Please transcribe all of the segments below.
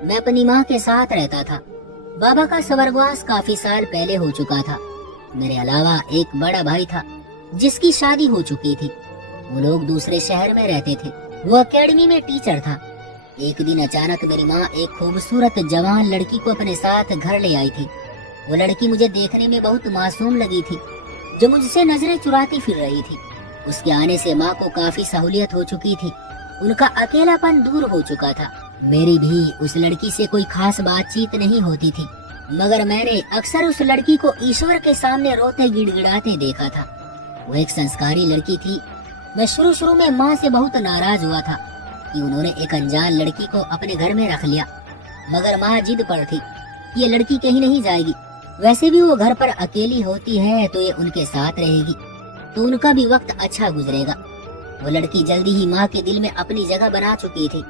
मैं अपनी माँ के साथ रहता था। बाबा का स्वर्गवास काफी साल पहले हो चुका था। मेरे अलावा एक बड़ा भाई था जिसकी शादी हो चुकी थी। वो लोग दूसरे शहर में रहते थे। वो एकेडमी में टीचर था। एक दिन अचानक मेरी माँ एक खूबसूरत जवान लड़की को अपने साथ घर ले आई थी। वो लड़की मुझे देखने में बहुत मासूम लगी थी, जो मुझसे नजरें चुराती फिर रही थी। उसके आने से माँ को काफी सहूलियत हो चुकी थी। उनका अकेलापन दूर हो चुका था। मेरी भी उस लड़की से कोई खास बातचीत नहीं होती थी, मगर मैंने अक्सर उस लड़की को ईश्वर के सामने रोते गिड़गिड़ाते देखा था। वो एक संस्कारी लड़की थी। मैं शुरू में माँ से बहुत नाराज हुआ था कि उन्होंने एक अनजान लड़की को अपने घर में रख लिया, मगर माँ जिद पर थी कि ये लड़की कहीं नहीं जाएगी। वैसे भी वो घर पर अकेली होती है तो ये उनके साथ रहेगी, तो उनका भी वक्त अच्छा गुजरेगा। वो लड़की जल्दी ही माँ के दिल में अपनी जगह बना चुकी थी।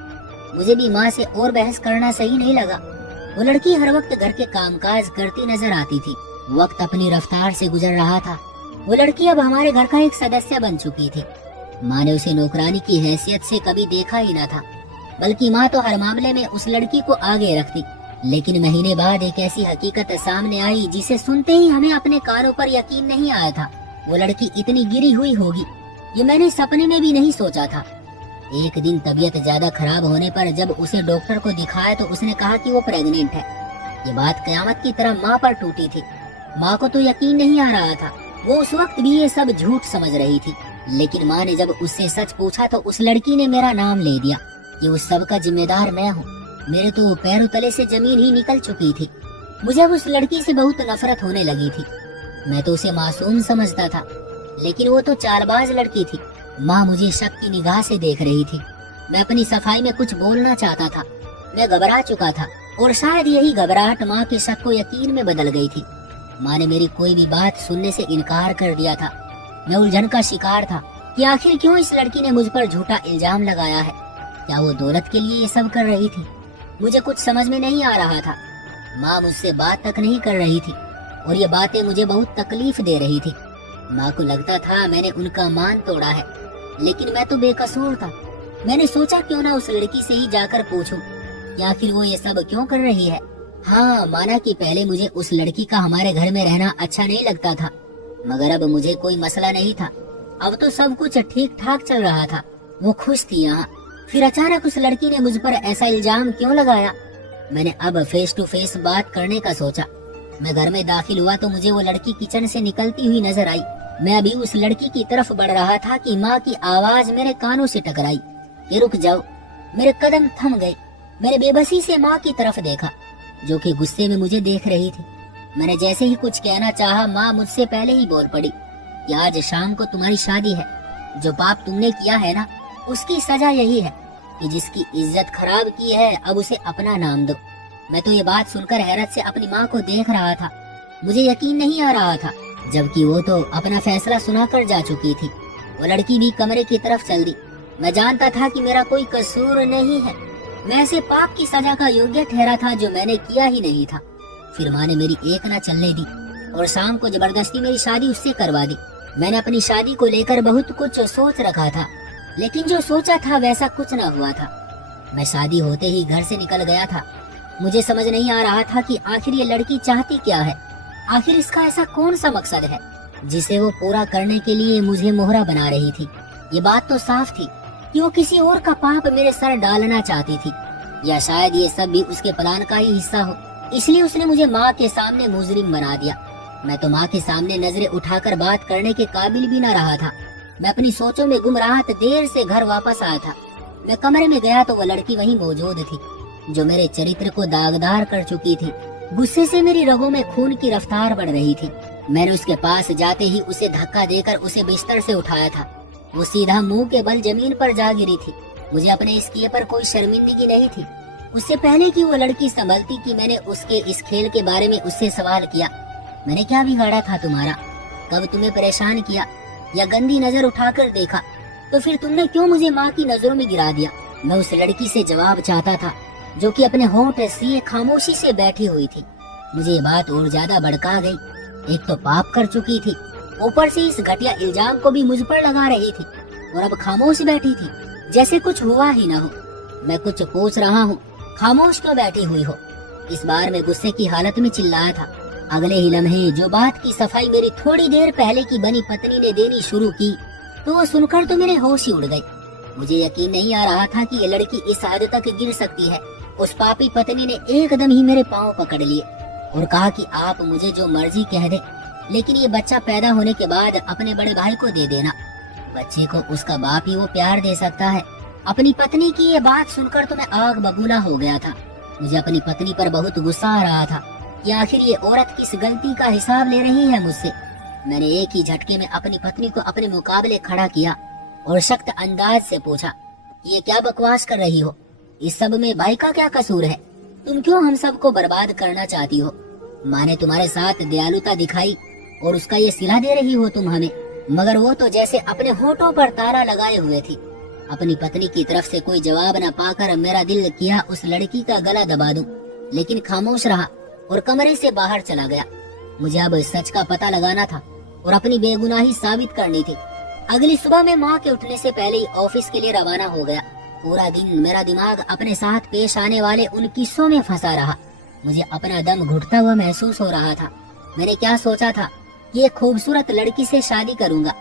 मुझे भी माँ से और बहस करना सही नहीं लगा। वो लड़की हर वक्त घर के कामकाज करती नजर आती थी। वक्त अपनी रफ्तार से गुजर रहा था। वो लड़की अब हमारे घर का एक सदस्य बन चुकी थी। माँ ने उसे नौकरानी की हैसियत से कभी देखा ही न था, बल्कि माँ तो हर मामले में उस लड़की को आगे रखती। लेकिन महीने बाद एक ऐसी हकीकत सामने आई जिसे सुनते ही हमें अपने कानों पर यकीन नहीं आया था। वो लड़की इतनी गिरी हुई होगी ये मैंने सपने में भी नहीं सोचा था। एक दिन तबीयत ज्यादा खराब होने पर जब उसे डॉक्टर को दिखाया तो उसने कहा कि वो प्रेग्नेंट है। ये बात कयामत की तरह माँ पर टूटी थी। माँ को तो यकीन नहीं आ रहा था। वो उस वक्त भी ये सब झूठ समझ रही थी, लेकिन माँ ने जब उससे सच पूछा तो उस लड़की ने मेरा नाम ले दिया कि उस सब का जिम्मेदार मैं हूँ। मेरे तो पैरों तले से जमीन ही निकल चुकी थी। मुझे अब उस लड़की से बहुत नफरत होने लगी थी। मैं तो उसे मासूम समझता था, लेकिन वो तो चालबाज लड़की थी। माँ मुझे शक की निगाह से देख रही थी। मैं अपनी सफाई में कुछ बोलना चाहता था। मैं घबरा चुका था और शायद यही घबराहट माँ के शक को यकीन में बदल गई थी। माँ ने मेरी कोई भी बात सुनने से इनकार कर दिया था। मैं उलझन का शिकार था कि आखिर क्यों इस लड़की ने मुझ पर झूठा इल्जाम लगाया है। क्या वो दौलत के लिए ये सब कर रही थी? मुझे कुछ समझ में नहीं आ रहा था। माँ मुझसे बात तक नहीं कर रही थी और ये बातें मुझे बहुत तकलीफ दे रही थी। माँ को लगता था मैंने उनका मान तोड़ा है, लेकिन मैं तो बेकसूर था। मैंने सोचा क्यों ना उस लड़की से ही जाकर पूछूं कि आखिर वो ये सब क्यों कर रही है। हाँ, माना कि पहले मुझे उस लड़की का हमारे घर में रहना अच्छा नहीं लगता था, मगर अब मुझे कोई मसला नहीं था। अब तो सब कुछ ठीक ठाक चल रहा था। वो खुश थी यहाँ। फिर अचानक उस लड़की ने मुझ पर ऐसा इल्जाम क्यों लगाया? मैंने अब फेस टू फेस बात करने का सोचा। मैं घर में दाखिल हुआ तो मुझे वो लड़की किचन से निकलती हुई नजर आई। मैं अभी उस लड़की की तरफ बढ़ रहा था कि माँ की आवाज मेरे कानों से टकराई। ये रुक जाओ। मेरे कदम थम गए। मैंने बेबसी से माँ की तरफ देखा, जो कि गुस्से में मुझे देख रही थी। मैंने जैसे ही कुछ कहना चाहा, माँ मुझसे पहले ही बोल पड़ी कि आज शाम को तुम्हारी शादी है। जो पाप तुमने किया है ना, उसकी सजा यही है कि जिसकी इज्जत खराब की है अब उसे अपना नाम दो। मैं तो ये बात सुनकर हैरत से अपनी माँ को देख रहा था। मुझे यकीन नहीं आ रहा था, जबकि वो तो अपना फैसला सुनाकर जा चुकी थी। वो लड़की भी कमरे की तरफ चल दी। मैं जानता था कि मेरा कोई कसूर नहीं है। मैं ऐसे पाप की सजा का योग्य ठहरा था जो मैंने किया ही नहीं था। फिर माँ ने मेरी एक न चलने दी और शाम को जबरदस्ती मेरी शादी उससे करवा दी। मैंने अपनी शादी को लेकर बहुत कुछ सोच रखा था, लेकिन जो सोचा था वैसा कुछ न हुआ था। मैं शादी होते ही घर से निकल गया था। मुझे समझ नहीं आ रहा था कि आखिर ये लड़की चाहती क्या है। आखिर इसका ऐसा कौन सा मकसद है जिसे वो पूरा करने के लिए मुझे मोहरा बना रही थी। ये बात तो साफ थी कि वो किसी और का पाप मेरे सर डालना चाहती थी, या शायद ये सब भी उसके प्लान का ही हिस्सा हो। इसलिए उसने मुझे माँ के सामने मुजरिम बना दिया। मैं तो माँ के सामने नजरें उठाकर बात करने के काबिल भी न रहा था। मैं अपनी सोचों में गुम रहा था। देर से घर वापस आया था। मैं कमरे में गया तो वो लड़की वहीं मौजूद थी, जो मेरे चरित्र को दागदार कर चुकी थी। गुस्से से मेरी रगों में खून की रफ्तार बढ़ रही थी। मैंने उसके पास जाते ही उसे धक्का देकर उसे बिस्तर से उठाया था। वो सीधा मुंह के बल जमीन पर जा गिरी थी। मुझे अपने इस किए पर कोई शर्मिंदगी नहीं थी। उससे पहले कि वो लड़की संभलती कि मैंने उसके इस खेल के बारे में उससे सवाल किया, मैंने क्या बिगाड़ा था तुम्हारा? कब तुम्हें परेशान किया या गंदी नजर उठाकर देखा? तो फिर तुमने क्यों मुझे माँ की नजरों में गिरा दिया? मैं उस लड़की से जवाब चाहता था, जो कि अपने होंठ सिए खामोशी से बैठी हुई थी। मुझे ये बात और ज्यादा भड़का गई। एक तो पाप कर चुकी थी, ऊपर से इस घटिया इल्जाम को भी मुझ पर लगा रही थी, और अब खामोश बैठी थी जैसे कुछ हुआ ही ना हो। मैं कुछ पूछ रहा हूँ खामोश क्यों बैठी हुई हो? इस बार मैं गुस्से की हालत में चिल्लाया था। अगले ही लम्हे जो बात की सफाई मेरी थोड़ी देर पहले की बनी पत्नी ने देनी शुरू की, तो वो सुनकर तो मेरे होश ही उड़ गए। मुझे यकीन नहीं आ रहा था कि ये लड़की इस हद तक गिर सकती है। उस पापी पत्नी ने एकदम ही मेरे पांव पकड़ लिए और कहा कि आप मुझे जो मर्जी कह दे, लेकिन ये बच्चा पैदा होने के बाद अपने बड़े भाई को दे देना। बच्चे को उसका बाप ही वो प्यार दे सकता है। अपनी पत्नी की ये बात सुनकर तो मैं आग बबूला हो गया था। मुझे अपनी पत्नी पर बहुत गुस्सा आ रहा था कि आखिर ये औरत किस गलती का हिसाब ले रही है मुझसे। मैंने एक ही झटके में अपनी पत्नी को अपने मुकाबले खड़ा किया और सख्त अंदाज से पूछा, ये क्या बकवास कर रही हो? इस सब में भाई का क्या कसूर है? तुम क्यों हम सबको बर्बाद करना चाहती हो? माँ ने तुम्हारे साथ दयालुता दिखाई और उसका ये सिला दे रही हो तुम हमें, मगर वो तो जैसे अपने होठों पर ताला लगाए हुए थी। अपनी पत्नी की तरफ से कोई जवाब न पाकर मेरा दिल किया उस लड़की का गला दबा दूं, लेकिन खामोश रहा और कमरे से बाहर चला गया। मुझे अब सच का पता लगाना था और अपनी बेगुनाही साबित करनी थी। अगली सुबह मैं माँ के उठने से पहले ही ऑफिस के लिए रवाना हो गया। पूरा दिन मेरा दिमाग अपने साथ पेश आने वाले उन किस्सों में फंसा रहा। मुझे अपना दम घुटता हुआ महसूस हो रहा था। मैंने क्या सोचा था कि एक खूबसूरत लड़की से शादी करूंगा,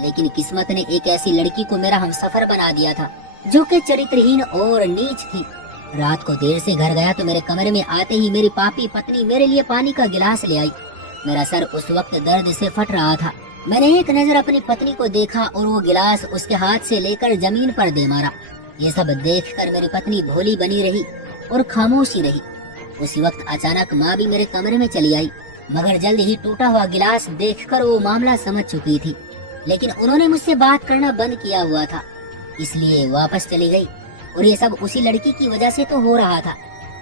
लेकिन किस्मत ने एक ऐसी लड़की को मेरा हमसफर बना दिया था जो कि चरित्रहीन और नीच थी। रात को देर से घर गया तो मेरे कमरे में आते ही मेरी पापी पत्नी मेरे लिए पानी का गिलास ले आई। मेरा सर उस वक्त दर्द से फट रहा था। मैंने एक नजर अपनी पत्नी को देखा और वो गिलास उसके हाथ से लेकर जमीन पर दे मारा। ये सब देखकर मेरी पत्नी भोली बनी रही और खामोश ही रही। उसी वक्त अचानक माँ भी मेरे कमरे में चली आई, मगर जल्द ही टूटा हुआ गिलास देखकर वो मामला समझ चुकी थी। लेकिन उन्होंने मुझसे बात करना बंद किया हुआ था, इसलिए वापस चली गई। और ये सब उसी लड़की की वजह से तो हो रहा था।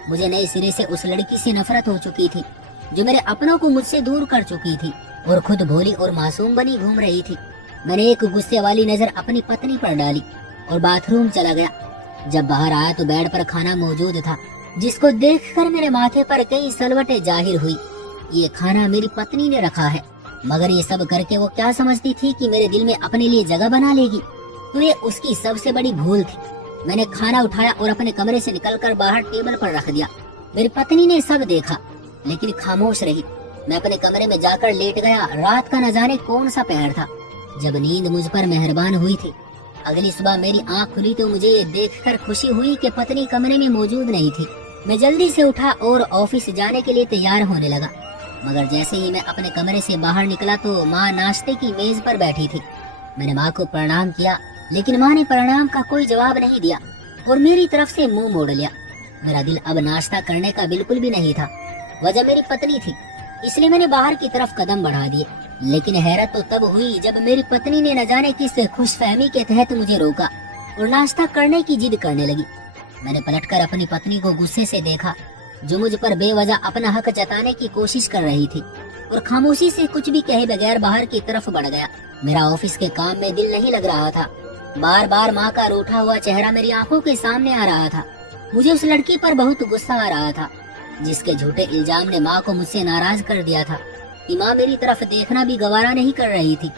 मुझे नए सिरे से उस लड़की से नफरत हो चुकी थी जो मेरे अपनों को मुझसे दूर कर चुकी थी और खुद भोली और मासूम बनी घूम रही थी। मैंने एक गुस्से वाली नजर अपनी पत्नी पर डाली और बाथरूम चला गया। जब बाहर आया तो बेड पर खाना मौजूद था, जिसको देखकर मेरे माथे पर कई सलवटें जाहिर हुई। ये खाना मेरी पत्नी ने रखा है, मगर ये सब करके वो क्या समझती थी कि मेरे दिल में अपने लिए जगह बना लेगी? तो ये उसकी सबसे बड़ी भूल थी। मैंने खाना उठाया और अपने कमरे से निकलकर बाहर टेबल पर रख दिया। मेरी पत्नी ने सब देखा लेकिन खामोश रही। मैं अपने कमरे में जाकर लेट गया। रात का न जाने कौन सा पहर था जब नींद मुझ पर मेहरबान हुई थी। अगली सुबह मेरी आंख खुली तो मुझे ये देखकर खुशी हुई कि पत्नी कमरे में मौजूद नहीं थी। मैं जल्दी से उठा और ऑफिस जाने के लिए तैयार होने लगा, मगर जैसे ही मैं अपने कमरे से बाहर निकला तो माँ नाश्ते की मेज पर बैठी थी। मैंने माँ को प्रणाम किया, लेकिन माँ ने प्रणाम का कोई जवाब नहीं दिया और मेरी तरफ से मुंह मोड़ लिया। मेरा दिल अब नाश्ता करने का बिल्कुल भी नहीं था। वजह मेरी पत्नी थी, इसलिए मैंने बाहर की तरफ कदम बढ़ा दिए। लेकिन हैरत तो तब हुई जब मेरी पत्नी ने न जाने किस खुशफहमी के तहत मुझे रोका और नाश्ता करने की जिद करने लगी। मैंने पलटकर अपनी पत्नी को गुस्से से देखा, जो मुझ पर बेवजह अपना हक जताने की कोशिश कर रही थी, और खामोशी से कुछ भी कहे बगैर बाहर की तरफ बढ़ गया। मेरा ऑफिस के काम में दिल नहीं लग रहा था। बार बार माँ का रूठा हुआ चेहरा मेरी आंखों के सामने आ रहा था। मुझे उस लड़की पर बहुत गुस्सा आ रहा था जिसके झूठे इल्जाम ने माँ को मुझसे नाराज कर दिया था कि माँ मेरी तरफ देखना भी गवारा नहीं कर रही थी।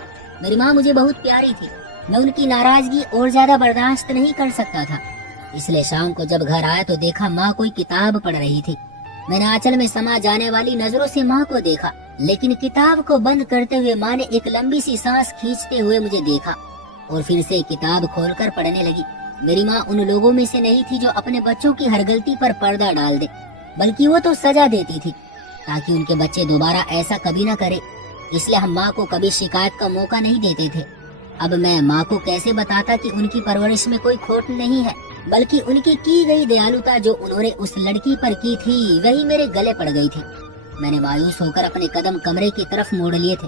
मेरी माँ मुझे बहुत प्यारी थी। मैं उनकी नाराजगी और ज्यादा बर्दाश्त नहीं कर सकता था। इसलिए शाम को जब घर आया तो देखा माँ कोई किताब पढ़ रही थी। मैंने आंचल में समा जाने वाली नजरों से माँ को देखा, लेकिन किताब को बंद करते हुए माँ ने एक लंबी सी सांस खींचते हुए मुझे देखा और फिर से किताब खोलकर पढ़ने लगी। मेरी माँ उन लोगों में से नहीं थी जो अपने बच्चों की हर गलती पर पर्दा डाल दे, बल्कि वो तो सजा देती थी ताकि उनके बच्चे दोबारा ऐसा कभी न करे। इसलिए हम माँ को कभी शिकायत का मौका नहीं देते थे। अब मैं माँ को कैसे बताता कि उनकी परवरिश में कोई खोट नहीं है, बल्कि उनकी की गई दयालुता जो उन्होंने उस लड़की पर की थी वही मेरे गले पड़ गई थी। मैंने मायूस होकर अपने कदम कमरे की तरफ मोड़ लिए थे।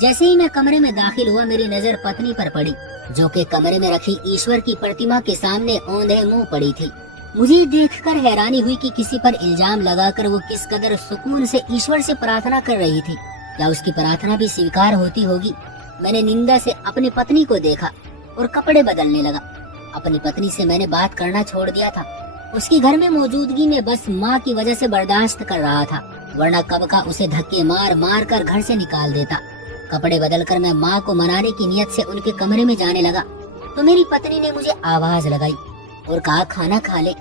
जैसे ही मैं कमरे में दाखिल हुआ मेरी नजर पत्नी पर पड़ी, जो कि कमरे में रखी ईश्वर की प्रतिमा के सामने औंधे मुंह पड़ी थी। मुझे देखकर हैरानी हुई कि किसी पर इल्जाम लगाकर वो किस कदर सुकून से ईश्वर से प्रार्थना कर रही थी। क्या उसकी प्रार्थना भी स्वीकार होती होगी? मैंने निंदा से अपनी पत्नी को देखा और कपड़े बदलने लगा। अपनी पत्नी से मैंने बात करना छोड़ दिया था। उसकी घर में मौजूदगी में बस माँ की वजह से बर्दाश्त कर रहा था, वरना कब का उसे धक्के मार मार कर घर से निकाल देता। कपड़े बदलकर मैं माँ को मनाने की नियत से उनके कमरे में जाने लगा तो मेरी पत्नी ने मुझे आवाज लगाई और कहा, खाना खा ले,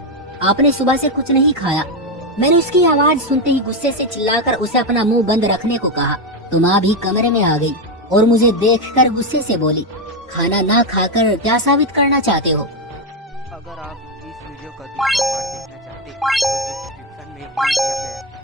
آپ نے صبح سے کچھ نہیں کھایا۔ میں نے اس کی آواز سنتے ہی غصے سے چلا کر اسے اپنا منہ بند رکھنے کو کہا تو ماں بھی کمرے میں آ گئی اور مجھے دیکھ کر غصے سے بولی، کھانا نہ کھا کر کیا ثابت کرنا چاہتے ہو؟ اگر آپ اس ویڈیو کا دوسرا پارٹ دیکھنا چاہتے ہیں تو ڈسکرپشن میں لنک دیا گیا ہے۔